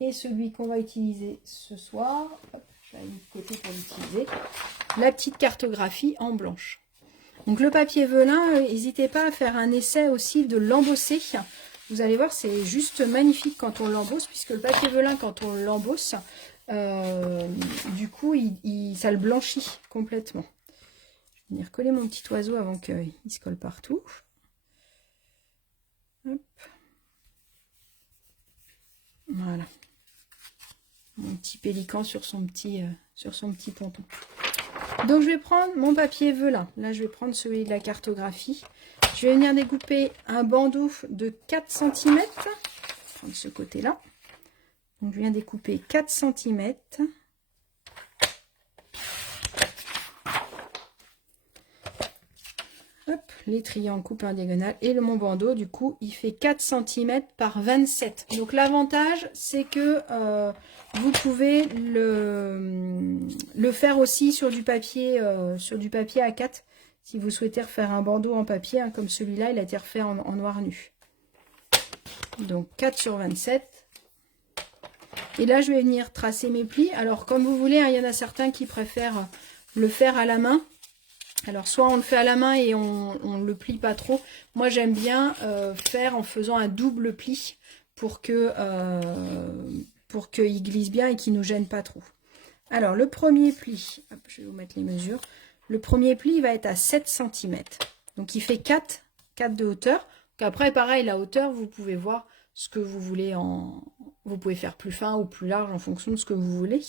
Et celui qu'on va utiliser ce soir, hop, je vais aller de côté pour l'utiliser, la petite cartographie en blanche. Donc, le papier velin, n'hésitez pas à faire un essai aussi de l'embosser. Vous allez voir, c'est juste magnifique quand on l'embosse, puisque le papier velin, quand on l'embosse, du coup, ça le blanchit complètement. Je vais venir coller mon petit oiseau avant qu'il se colle partout. Hop. Voilà. Mon petit pélican sur son petit ponton. Donc, je vais prendre mon papier velin. Là, je vais prendre celui de la cartographie. Je vais venir découper un bandeau de 4 cm. Je vais prendre ce côté-là. Donc, je viens découper 4 cm. Hop, les triangles coupés en diagonale. Et mon bandeau, du coup, il fait 4 cm par 27. Donc, l'avantage, c'est que vous pouvez le faire aussi sur du papier A4. Si vous souhaitez refaire un bandeau en papier, hein, comme celui-là, il a été refait en noir nu. Donc 4 sur 27. Et là, je vais venir tracer mes plis. Alors, comme vous voulez, hein, il y en a certains qui préfèrent le faire à la main. Alors, soit on le fait à la main et on ne le plie pas trop. Moi, j'aime bien faire en faisant un double pli pour qu'il glisse bien et qu'il ne nous gêne pas trop. Alors, le premier pli, hop, je vais vous mettre les mesures. Le premier pli, il va être à 7 cm. Donc, il fait 4 de hauteur. Donc, après, pareil, la hauteur, vous pouvez voir ce que vous voulez. Vous pouvez faire plus fin ou plus large en fonction de ce que vous voulez.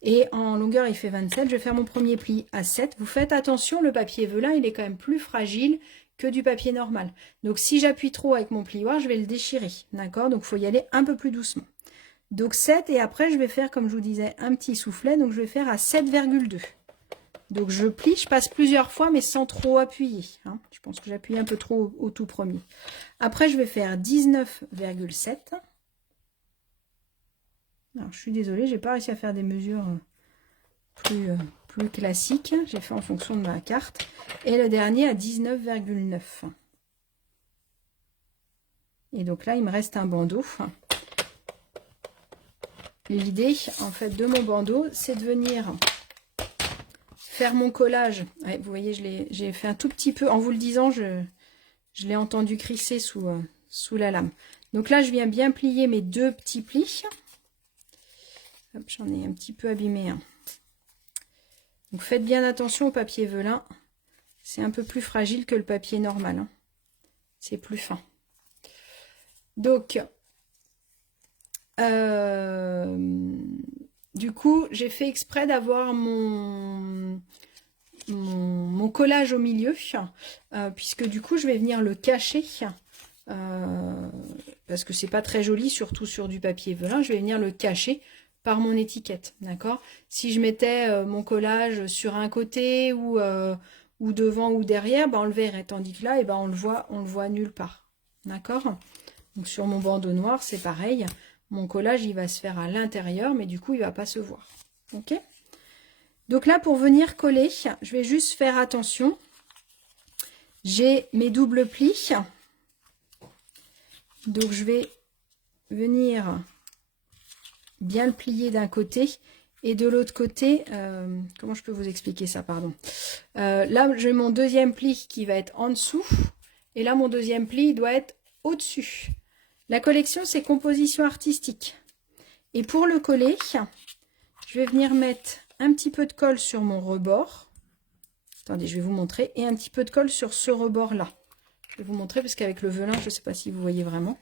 Et en longueur, il fait 27. Je vais faire mon premier pli à 7. Vous faites attention, le papier velin, il est quand même plus fragile que du papier normal. Donc, si j'appuie trop avec mon plioir, je vais le déchirer. D'accord? Donc, il faut y aller un peu plus doucement. Donc, 7. Et après, je vais faire, comme je vous disais, un petit soufflet. Donc, je vais faire à 7,2. Donc je plie, je passe plusieurs fois, mais sans trop appuyer. Hein. Je pense que j'appuie un peu trop au tout premier. Après, je vais faire 19,7. Alors, je suis désolée, j'ai pas réussi à faire des mesures plus classiques. J'ai fait en fonction de ma carte. Et le dernier à 19,9. Et donc là, il me reste un bandeau. L'idée, en fait, de mon bandeau, c'est de venir faire mon collage. Ouais, vous voyez, j'ai fait un tout petit peu, en vous le disant, je l'ai entendu crisser sous la lame. Donc là, je viens bien plier mes 2 petits plis. J'en ai un petit peu abîmé un. Donc faites bien attention au papier velin. C'est un peu plus fragile que le papier normal. Hein. C'est plus fin. Donc, du coup, j'ai fait exprès d'avoir mon collage au milieu, puisque du coup, je vais venir le cacher, parce que c'est pas très joli, surtout sur du papier velin. Je vais venir le cacher par mon étiquette, d'accord? Si je mettais mon collage sur un côté ou devant ou derrière, ben, on le verrait, tandis que là, et ben, on le voit nulle part, d'accord? Donc sur mon bandeau noir, c'est pareil. Mon collage, il va se faire à l'intérieur, mais du coup, il ne va pas se voir. Ok? Donc là, pour venir coller, je vais juste faire attention. J'ai mes doubles plis. Donc je vais venir bien le plier d'un côté et de l'autre côté, comment je peux vous expliquer ça, pardon. Là j'ai mon deuxième pli qui va être en dessous et là mon deuxième pli doit être au-dessus. La collection c'est composition artistique et pour le coller, je vais venir mettre un petit peu de colle sur mon rebord. Attendez, je vais vous montrer et un petit peu de colle sur ce rebord là. Je vais vous montrer parce qu'avec le velin, je ne sais pas si vous voyez vraiment.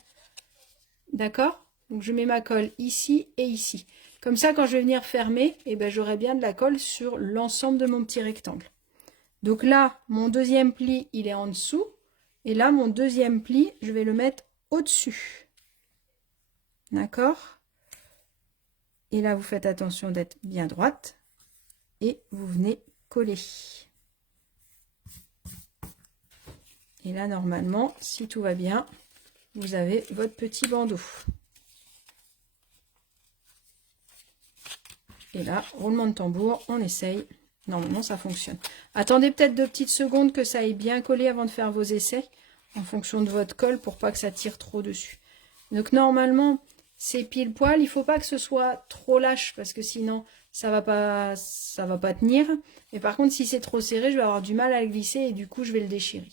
D'accord? Donc je mets ma colle ici et ici. Comme ça, quand je vais venir fermer, eh ben, j'aurai bien de la colle sur l'ensemble de mon petit rectangle. Donc là, mon deuxième pli, il est en dessous. Et là, mon deuxième pli, je vais le mettre au-dessus. D'accord? Et là, vous faites attention d'être bien droite. Et vous venez coller. Et là, normalement, si tout va bien, vous avez votre petit bandeau. Et là, roulement de tambour, on essaye. Normalement, ça fonctionne. Attendez peut-être 2 petites secondes que ça aille bien coller avant de faire vos essais, en fonction de votre colle, pour pas que ça tire trop dessus. Donc, normalement, c'est pile poil. Il ne faut pas que ce soit trop lâche, parce que sinon, ça va pas tenir. Et par contre, si c'est trop serré, je vais avoir du mal à le glisser et du coup, je vais le déchirer.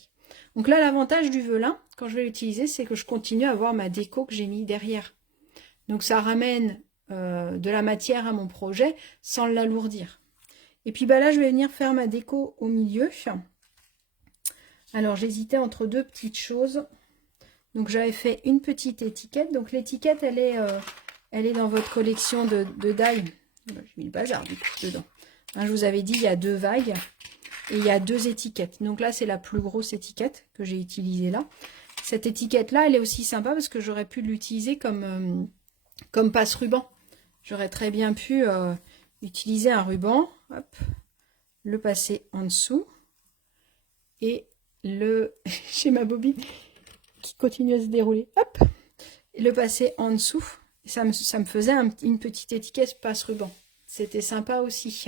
Donc là, l'avantage du velin, quand je vais l'utiliser, c'est que je continue à avoir ma déco que j'ai mis derrière. Donc, ça ramène de la matière à mon projet sans l'alourdir. Et puis bah là je vais venir faire ma déco au milieu. Alors j'hésitais entre 2 petites choses. Donc j'avais fait une petite étiquette. Donc l'étiquette elle est dans votre collection de die. J'ai mis le bazar du coup dedans. Hein, je vous avais dit il y a 2 vagues et il y a 2 étiquettes. Donc là c'est la plus grosse étiquette que j'ai utilisée là. Cette étiquette là elle est aussi sympa parce que j'aurais pu l'utiliser comme passe-ruban. J'aurais très bien pu utiliser un ruban, hop, le passer en dessous et le chez ma bobine qui continue à se dérouler, hop, et le passer en dessous. Ça me faisait une petite étiquette passe-ruban. C'était sympa aussi.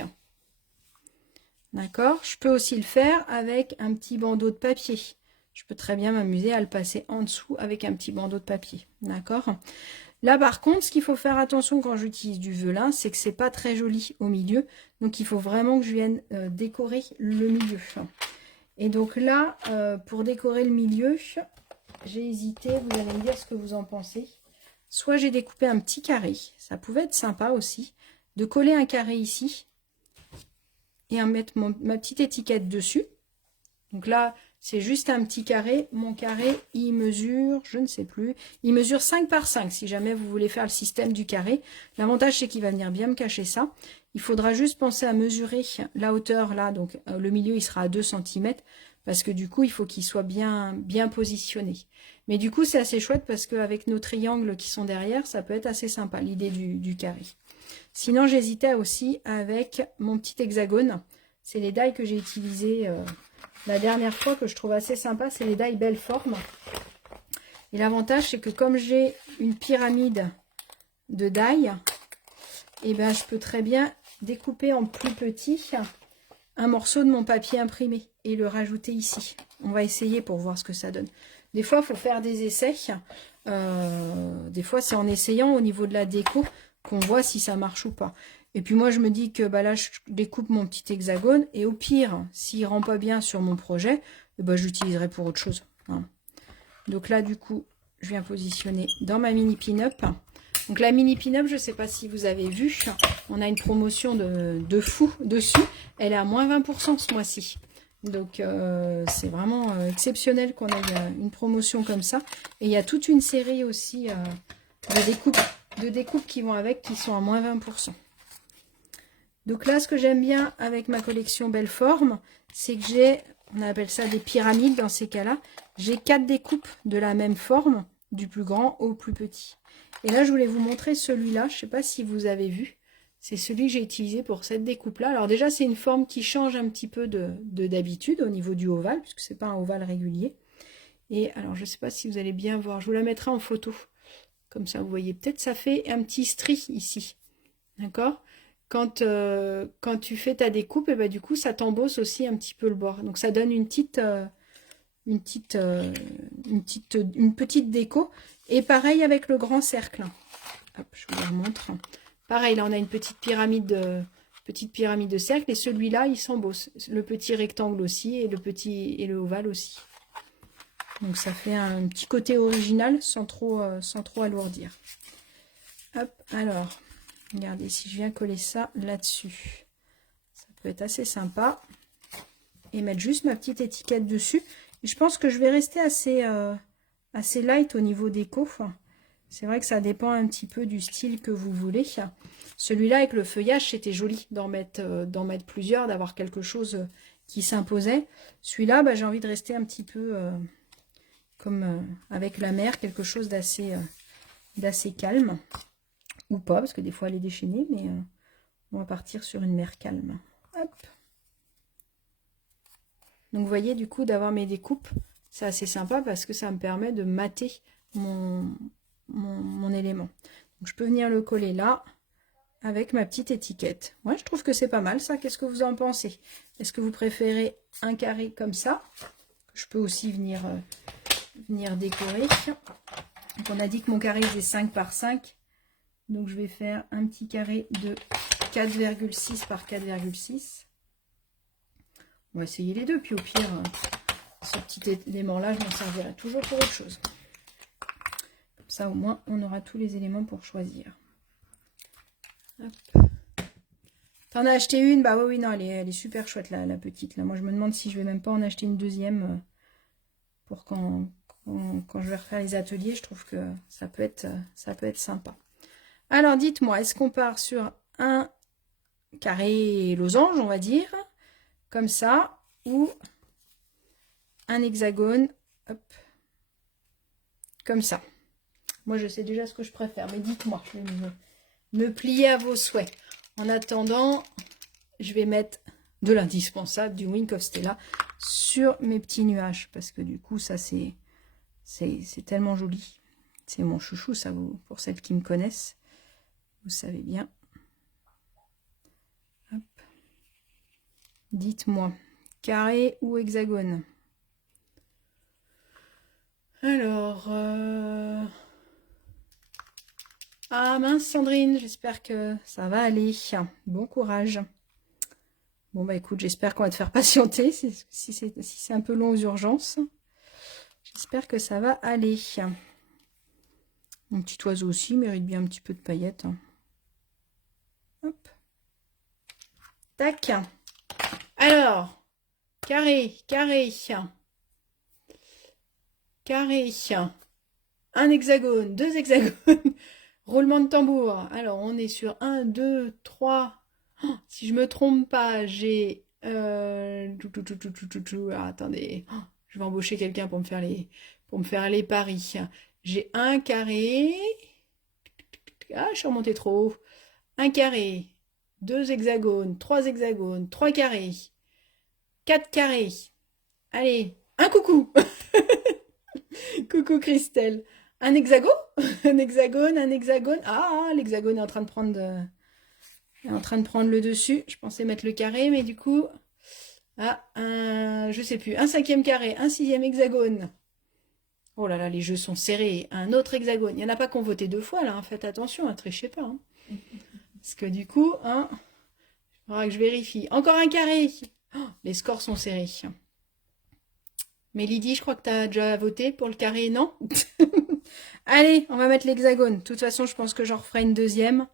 D'accord. Je peux aussi le faire avec un petit bandeau de papier. Je peux très bien m'amuser à le passer en dessous avec un petit bandeau de papier. D'accord. Là, par contre, ce qu'il faut faire attention quand j'utilise du velin, c'est que c'est pas très joli au milieu. Donc, il faut vraiment que je vienne décorer le milieu. Et donc là, pour décorer le milieu, j'ai hésité. Vous allez me dire ce que vous en pensez. Soit j'ai découpé un petit carré. Ça pouvait être sympa aussi. De coller un carré ici. Et à mettre ma petite étiquette dessus. Donc là, c'est juste un petit carré. Mon carré, il mesure, je ne sais plus, il mesure 5 par 5 si jamais vous voulez faire le système du carré. L'avantage, c'est qu'il va venir bien me cacher ça. Il faudra juste penser à mesurer la hauteur là. Donc le milieu, il sera à 2 cm parce que du coup, il faut qu'il soit bien positionné. Mais du coup, c'est assez chouette parce qu'avec nos triangles qui sont derrière, ça peut être assez sympa, l'idée du carré. Sinon, j'hésitais aussi avec mon petit hexagone. C'est les die que j'ai utilisés la dernière fois que je trouve assez sympa, c'est les die belle forme. Et l'avantage, c'est que comme j'ai une pyramide de die, et ben, je peux très bien découper en plus petit un morceau de mon papier imprimé et le rajouter ici. On va essayer pour voir ce que ça donne. Des fois, il faut faire des essais. Des fois, c'est en essayant au niveau de la déco qu'on voit si ça marche ou pas. Et puis moi, je me dis que bah là, je découpe mon petit hexagone. Et au pire, s'il ne rend pas bien sur mon projet, bah, je l'utiliserai pour autre chose. Voilà. Donc là, du coup, je viens positionner dans ma mini pin-up. Donc la mini pin-up, je ne sais pas si vous avez vu, on a une promotion de fou dessus. Elle est à moins 20% ce mois-ci. Donc c'est vraiment exceptionnel qu'on ait une promotion comme ça. Et il y a toute une série aussi de découpes qui vont avec, qui sont à moins 20%. Donc là, ce que j'aime bien avec ma collection Belle Forme, c'est que j'ai, on appelle ça des pyramides dans ces cas-là, j'ai 4 découpes de la même forme, du plus grand au plus petit. Et là, je voulais vous montrer celui-là, je ne sais pas si vous avez vu, c'est celui que j'ai utilisé pour cette découpe-là. Alors déjà, c'est une forme qui change un petit peu d'habitude au niveau du ovale, puisque ce n'est pas un ovale régulier. Et alors, je ne sais pas si vous allez bien voir, je vous la mettrai en photo. Comme ça, vous voyez, peut-être ça fait un petit stri ici. D'accord ? Quand tu fais ta découpe, et ben, du coup, ça t'embosse aussi un petit peu le bord. Donc, ça donne une petite une petite déco. Et pareil avec le grand cercle. Hop, je vous le remontre. Pareil, là, on a une petite pyramide de cercle. Et celui-là, il s'embosse. Le petit rectangle aussi et le ovale aussi. Donc, ça fait un petit côté original sans trop alourdir. Hop, alors, regardez, si je viens coller ça là-dessus, ça peut être assez sympa. Et mettre juste ma petite étiquette dessus. Et je pense que je vais rester assez light au niveau déco. C'est vrai que ça dépend un petit peu du style que vous voulez. Celui-là avec le feuillage, c'était joli d'en mettre plusieurs, d'avoir quelque chose qui s'imposait. Celui-là, bah, j'ai envie de rester un petit peu comme avec la mer, quelque chose d'assez calme. Ou pas, parce que des fois elle est déchaînée, mais on va partir sur une mer calme. Hop. Donc vous voyez, du coup, d'avoir mes découpes, c'est assez sympa parce que ça me permet de mater mon élément. Donc je peux venir le coller là avec ma petite étiquette. Moi, je trouve que c'est pas mal ça. Qu'est-ce que vous en pensez? Est-ce que vous préférez un carré comme ça? Je peux aussi venir décorer. Donc on a dit que mon carré faisait 5 par 5. Donc je vais faire un petit carré de 4,6 par 4,6. On va essayer les deux, puis au pire, ce petit élément-là, je m'en servirai toujours pour autre chose. Comme ça, au moins, on aura tous les éléments pour choisir. T'en as acheté une? Bah oui, non, elle est super chouette, la petite. Là. Moi, je me demande si je vais même pas en acheter une deuxième pour quand je vais refaire les ateliers. Je trouve que ça peut être sympa. Alors, dites-moi, est-ce qu'on part sur un carré losange, on va dire, comme ça, ou un hexagone, hop, comme ça. Moi, je sais déjà ce que je préfère, mais dites-moi, je vais me plier à vos souhaits. En attendant, je vais mettre de l'indispensable, du Wink of Stella, sur mes petits nuages, parce que du coup, ça, c'est tellement joli. C'est mon chouchou, ça, pour celles qui me connaissent, vous savez bien. Hop. Dites-moi, carré ou hexagone? Alors, ah mince Sandrine, j'espère que ça va aller. Bon courage. Bon bah écoute, j'espère qu'on va te faire patienter si c'est un peu long aux urgences. J'espère que ça va aller. Mon petit oiseau aussi mérite bien un petit peu de paillettes. Hop. Tac. Alors, carré, carré, carré, un hexagone, deux hexagones, roulement de tambour. Alors, on est sur 1, 2, 3. Oh, si je me trompe pas, j'ai... attendez, oh, je vais embaucher quelqu'un pour me faire les paris. J'ai un carré. Ah, je suis remontée trop haut. Un carré, deux hexagones, trois carrés, quatre carrés. Allez, un coucou. Coucou Christelle. Un hexagone, un hexagone, un hexagone. Ah, l'hexagone est en train de prendre le dessus. Je pensais mettre le carré, mais du coup, je sais plus. Un cinquième carré, un sixième hexagone. Oh là là, les jeux sont serrés. Un autre hexagone. Il n'y en a pas qu'on voté deux fois là. Hein. Faites attention, ne trichez pas. Hein. Parce que du coup, il faudra que je vérifie. Encore un carré. Oh, les scores sont serrés. Mais Lydie, je crois que tu as déjà voté pour le carré, non? Allez, on va mettre l'hexagone. De toute façon, je pense que j'en referai une deuxième.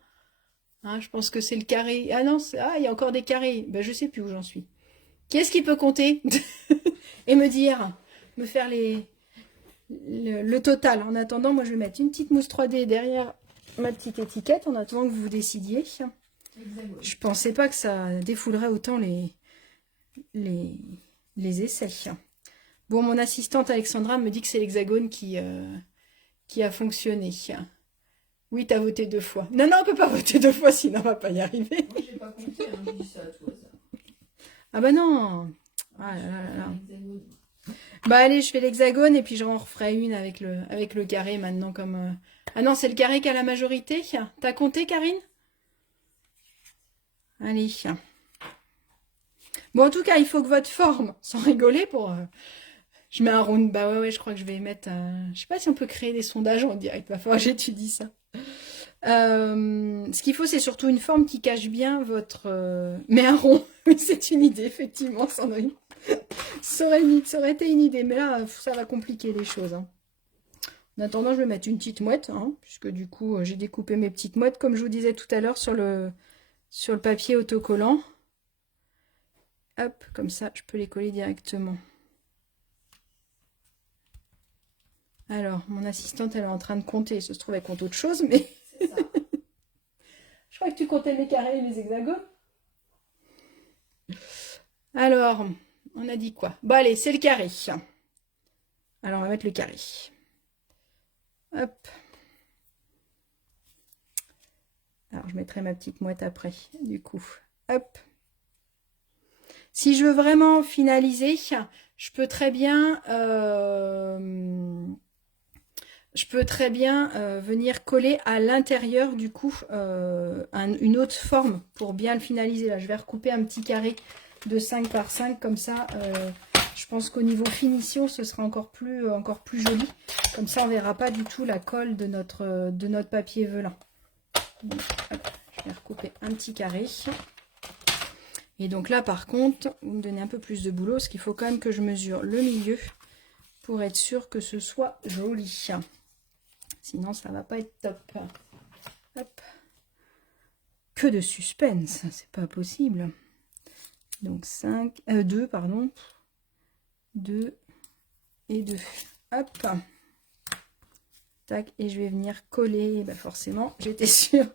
Hein, je pense que c'est le carré. Ah non, il y a encore des carrés. Ben, je sais plus où j'en suis. Qui est-ce qui peut compter et me faire le total? En attendant, moi, je vais mettre une petite mousse 3D derrière ma petite étiquette en attendant que vous vous décidiez. Hexagone. Je pensais pas que ça défoulerait autant les essais. Bon, mon assistante Alexandra me dit que c'est l'hexagone qui a fonctionné. Oui, tu as voté deux fois. Non, on peut pas voter deux fois, sinon on va pas y arriver. Moi, j'ai pas compté, hein, je dis ça à toi, ça. Ah bah non. Ah là là là. Bah allez, je fais l'hexagone et puis j'en referai une avec le carré maintenant comme... Ah non, c'est le carré qui a la majorité. T'as compté, Karine? Allez. Bon, en tout cas, il faut que votre forme, sans rigoler, Je mets un round. Bah ouais, je crois que je vais mettre... Je sais pas si on peut créer des sondages en direct. Va falloir que j'étudie ça. Ce qu'il faut, c'est surtout une forme qui cache bien votre... Mais un rond, c'est une idée, effectivement, Sandrine. Ça aurait été une idée, mais là, ça va compliquer les choses. Hein. En attendant, je vais mettre une petite mouette, hein, puisque du coup, j'ai découpé mes petites mouettes, comme je vous disais tout à l'heure, sur le papier autocollant. Hop, comme ça, je peux les coller directement. Alors, mon assistante, elle est en train de compter. Ça se trouve, elle compte autre chose, mais... C'est ça. Je crois que tu comptais les carrés et les hexagones. Alors, on a dit quoi? Bon, allez, c'est le carré. Alors, on va mettre le carré. Hop. Alors, je mettrai ma petite mouette après, du coup. Hop. Si je veux vraiment finaliser, je peux très bien... venir coller à l'intérieur du coup une autre forme pour bien le finaliser. Là, je vais recouper un petit carré de 5 par 5 comme ça. Je pense qu'au niveau finition, ce sera encore plus joli. Comme ça, on verra pas du tout la colle de notre papier velin. Donc, hop, je vais recouper un petit carré. Et donc là, par contre, vous me donnez un peu plus de boulot, parce qu'il faut quand même que je mesure le milieu pour être sûr que ce soit joli. Sinon, ça va pas être top. Hop. Que de suspense, c'est pas possible. Donc 2, pardon. 2 et 2. Hop. Tac, et je vais venir coller. Ben forcément, j'étais sûre.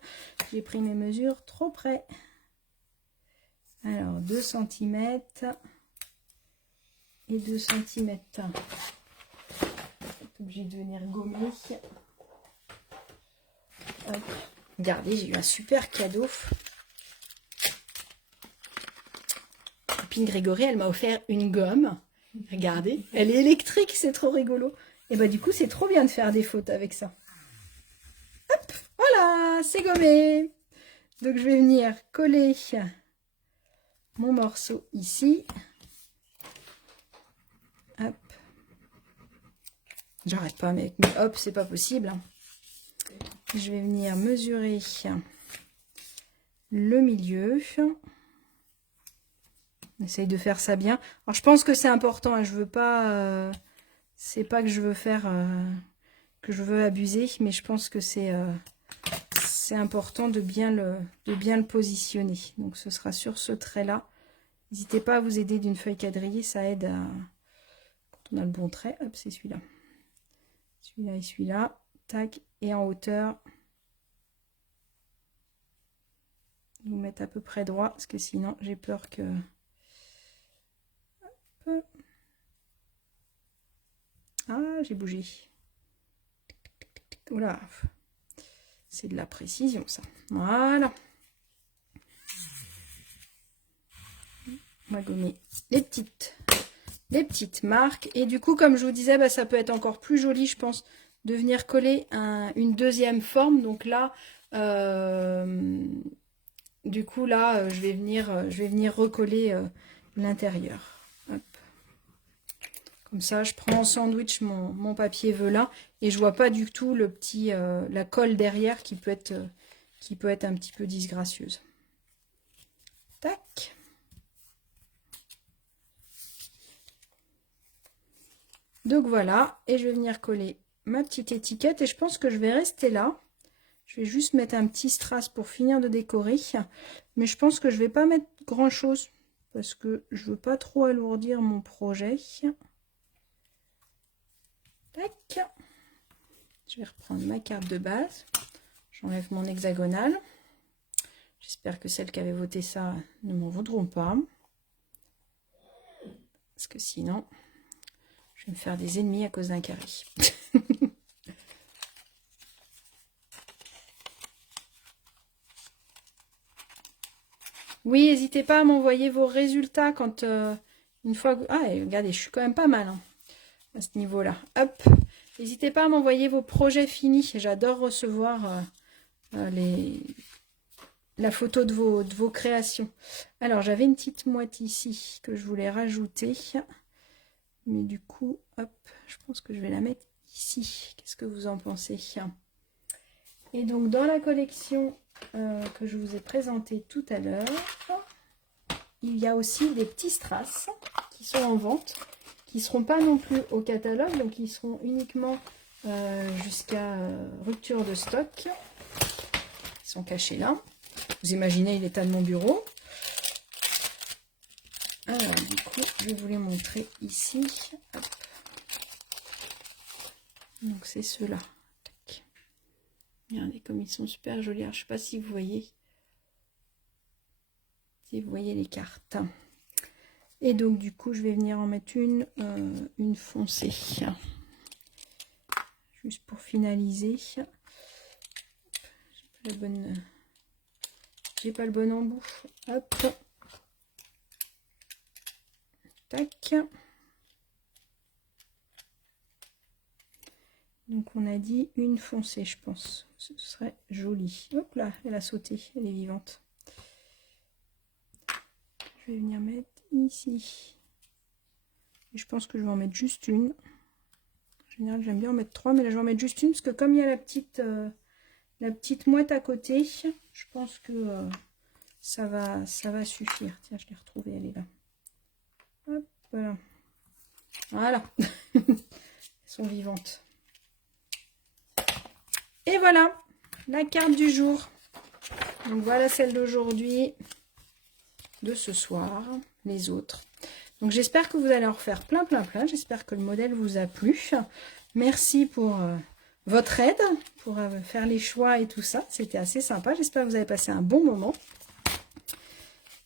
J'ai pris mes mesures trop près. Alors, 2 cm et 2 cm. Obligé de venir gommer. Hop. Regardez, j'ai eu un super cadeau. Copine Grégory, elle m'a offert une gomme. Regardez, elle est électrique, c'est trop rigolo. Et bah du coup, c'est trop bien de faire des fautes avec ça. Hop, voilà, c'est gommé. Donc je vais venir coller mon morceau ici. Hop. J'arrête pas, mais hop, c'est pas possible. Je vais venir mesurer le milieu. On essaye de faire ça bien. Alors je pense que c'est important, hein, je veux pas... c'est pas que je veux faire... que je veux abuser, mais je pense que c'est important de bien le positionner. Donc ce sera sur ce trait-là. N'hésitez pas à vous aider d'une feuille quadrillée, ça aide à... Quand on a le bon trait, hop, c'est celui-là. Celui-là et celui-là. Tac, et en hauteur... Vous mettre à peu près droit, parce que sinon j'ai peur que... Hop. Ah, j'ai bougé. Oula, c'est de la précision ça. Voilà. On va gommer les petites marques. Et du coup, comme je vous disais, bah, ça peut être encore plus joli, je pense, de venir coller une deuxième forme. Donc là, du coup, là, je vais venir recoller l'intérieur. Comme ça, je prends en sandwich mon papier velin et je vois pas du tout le petit la colle derrière qui peut être un petit peu disgracieuse. Tac. Donc voilà, et je vais venir coller ma petite étiquette et je pense que je vais rester là. Je vais juste mettre un petit strass pour finir de décorer, mais je pense que je vais pas mettre grand chose parce que je veux pas trop alourdir mon projet. Tac. Je vais reprendre ma carte de base. J'enlève mon hexagonale. J'espère que celles qui avaient voté ça ne m'en voudront pas. Parce que sinon, je vais me faire des ennemis à cause d'un carré. Oui, n'hésitez pas à m'envoyer vos résultats quand une fois que... Ah, regardez, je suis quand même pas mal hein, à ce niveau-là. Hop. N'hésitez pas à m'envoyer vos projets finis. J'adore recevoir la photo de vos créations. Alors, j'avais une petite mouette ici que je voulais rajouter. Mais du coup, hop, je pense que je vais la mettre ici. Qu'est-ce que vous en pensez? Et donc, dans la collection que je vous ai présentée tout à l'heure, il y a aussi des petits strass qui sont en vente, qui ne seront pas non plus au catalogue, donc ils seront uniquement jusqu'à rupture de stock. Ils sont cachés là. Vous imaginez l'état de mon bureau. Alors, du coup, je vais vous les montrer ici. Hop. Donc, c'est ceux-là. Regardez comme ils sont super jolis. Alors, je ne sais pas si vous voyez. Si vous voyez les cartes. Et donc, du coup, je vais venir en mettre une foncée. Juste pour finaliser. J'ai pas le bon embout. Hop. Tac. Donc on a dit une foncée, je pense. Ce serait joli. Hop là, elle a sauté, elle est vivante. Je vais venir mettre ici. Et je pense que je vais en mettre juste une. En général, j'aime bien en mettre 3, mais là je vais en mettre juste une parce que comme il y a la petite mouette à côté, je pense que ça va suffire. Tiens, je l'ai retrouvée, elle est là. Hop, voilà. Voilà. Elles sont vivantes. Et voilà, la carte du jour. Donc voilà celle d'aujourd'hui, de ce soir, les autres. Donc j'espère que vous allez en refaire plein. J'espère que le modèle vous a plu. Merci pour votre aide, pour faire les choix et tout ça. C'était assez sympa. J'espère que vous avez passé un bon moment.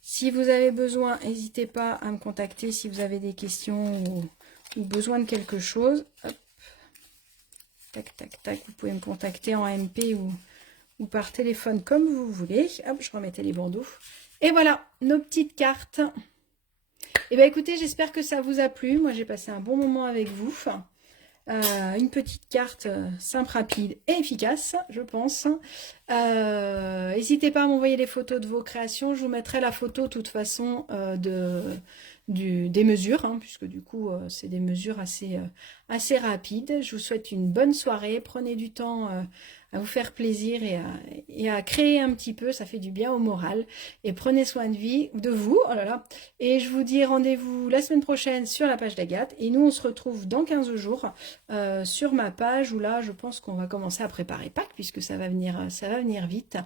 Si vous avez besoin, n'hésitez pas à me contacter si vous avez des questions ou besoin de quelque chose. Hop. Tac, tac, tac. Vous pouvez me contacter en MP ou par téléphone comme vous voulez. Hop, je remettais les bandeaux. Et voilà, nos petites cartes. Et bien écoutez, j'espère que ça vous a plu. Moi, j'ai passé un bon moment avec vous. Une petite carte simple, rapide et efficace, je pense. N'hésitez pas à m'envoyer les photos de vos créations. Je vous mettrai la photo de toute façon des mesures, hein, puisque du coup c'est des mesures assez rapides. Je vous souhaite une bonne soirée. Prenez du temps à vous faire plaisir et à créer un petit peu, ça fait du bien au moral. Et prenez soin de vous. Oh là là. Et je vous dis rendez-vous la semaine prochaine sur la page d'Agathe. Et nous, on se retrouve dans 15 jours sur ma page où là, je pense qu'on va commencer à préparer Pâques puisque ça va venir vite.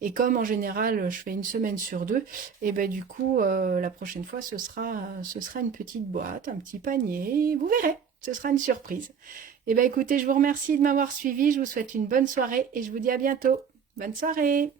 Et comme en général, je fais une semaine sur 2, et ben du coup, la prochaine fois, ce sera une petite boîte, un petit panier. Vous verrez, ce sera une surprise. Et bien écoutez, je vous remercie de m'avoir suivi. Je vous souhaite une bonne soirée et je vous dis à bientôt. Bonne soirée!